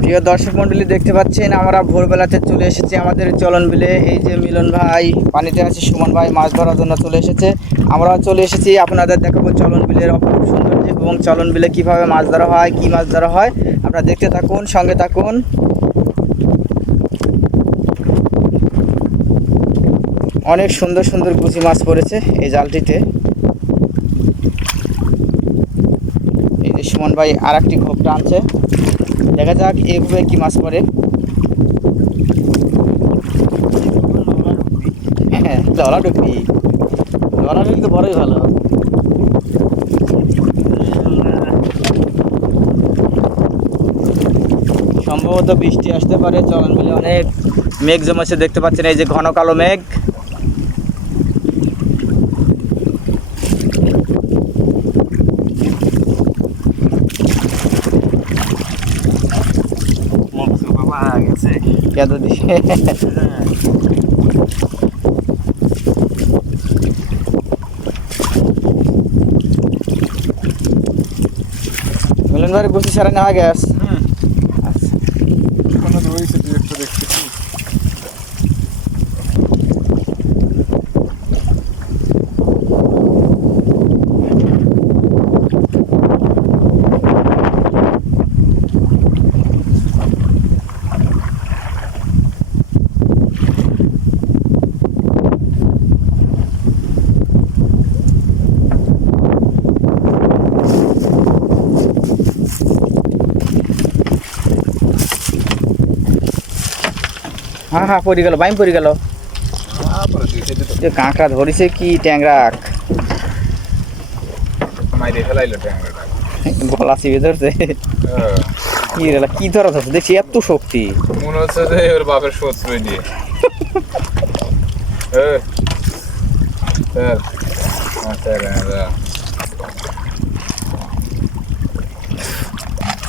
প্রিয় দর্শক মণ্ডলী দেখতে পাচ্ছেন, আমরা ভোরবেলাতে চলে এসেছি আমাদের চলন বিলে। এই যে মিলন ভাই, পানিতে আছে, সুমন ভাই, মাছ ধরার জন্য চলে এসেছে। আমরাও চলে এসেছি, আপনাদের দেখাবো চলন বিলের অপরূপ সৌন্দর্য এবং চলন বিলে কীভাবে মাছ ধরা হয়, কি মাছ ধরা হয়। আপনারা দেখতে থাকুন, সঙ্গে থাকুন। অনেক সুন্দর সুন্দর গুচি মাছ পড়েছে এই জালটিতে এই যে সুমন ভাই আর একটি ঘোপ টানছে। দেখা যাক এইভাবে কি মাছ পড়ে। হ্যাঁ ডুবি। ডলা তো বড়ই ভালো। সম্ভবত বৃষ্টি আসতে পারে, চলন মিলে অনেক মেঘ জমেছে, দেখতে পাচ্ছেন এই যে ঘন কালো মেঘ। কেঁদো দিছে মিলন ভাই গুছি সারা নেওয়া গ্যাস আচ্ছা। দেখতেছি। হ্যাঁ হ্যাঁ পড়ে গেল বাইম পড়ে গেল। কাঁকড়া ধরিছে কি ট্যাংরা গলা চিপে ধরছে। কি রে কি ধরা ধরছে? দেখছি এত শক্তি। মনে হচ্ছে যে ওর বাপের শত্রু দিয়ে। আচ্ছা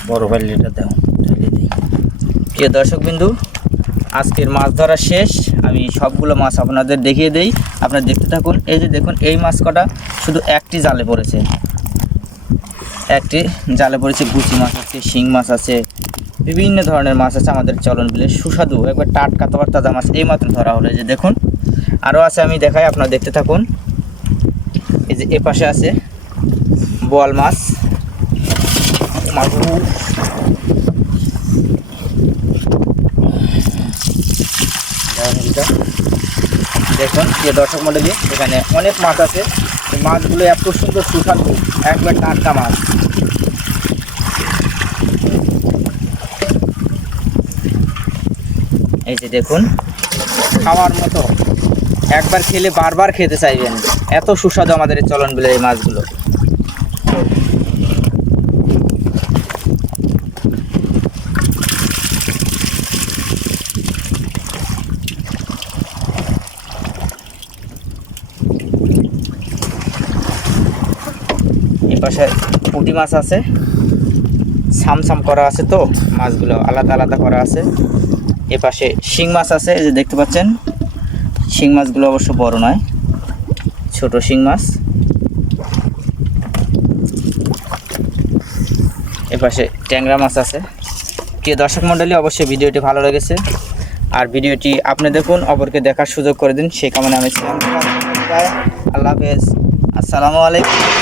বড় বাল্লিটা দাও ঢালি দিই। দর্শক বিন্দু আজকের মাছ ধরা শেষ। আমি সবগুলো মাছ আপনাদের দেখিয়ে দেই। আপনারা দেখতে থাকুন। এই যে দেখুন, এই মাছ কটা শুধু একটি জালে পড়েছে। একটি জালে পড়েছে, গুচি মাছ আছে, শিং মাছ আছে, বিভিন্ন ধরনের মাছ আছে আমাদের চলন বিলে। সুস্বাদু। একবার টাটকা তোমার তাজা মাছ এই মাত্র ধরা হলো। যে দেখুন আরও আছে আমি দেখাই, আপনারা দেখতে থাকুন। এই যে এ পাশে আছে বোয়াল মাছ। মাগুর দেখুন, যে দর্শক মন্ডলী, এখানে অনেক মাছ আছে। মাছগুলো এত সুন্দর, সুস্বাদু, একবার টাটকা মাছ। এই যে দেখুন, খাওয়ার মতো। একবার খেলে বারবার খেতে চাইবেন। এত সুস্বাদু আমাদের এই চলন বিলের এই মাছগুলো। পাশে পুঁটি মাছ আছে। সাম সাম করা আছে তো, মাছগুলো আলাদা আলাদা করা আছে। এ পাশে শিং মাছ আছে, এই যে দেখতে পাচ্ছেন। শিং মাছগুলো অবশ্য বড় নয়, ছোট শিং মাছ। এ পাশে ট্যাংরা মাছ আছে। প্রিয় দর্শক মণ্ডলী, অবশ্যই ভিডিওটি ভালো লেগেছে। আর ভিডিওটি আপনি দেখুন, অপরকে দেখার সুযোগ করে দিন। সেই কামনে আমি ছিলাম আল্লাহ হাফেজ। আসসালামু আলাইকুম।